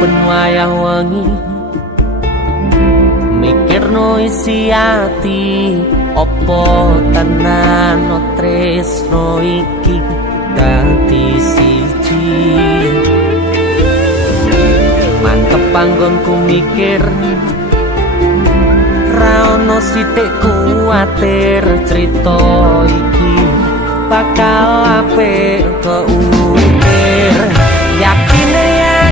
saben wayah wengi mikirno isi ati opo tenan tresno iki dadi siji mantep panggonku mikir ra ono sithik kuwatir crita iki bakal apik keukir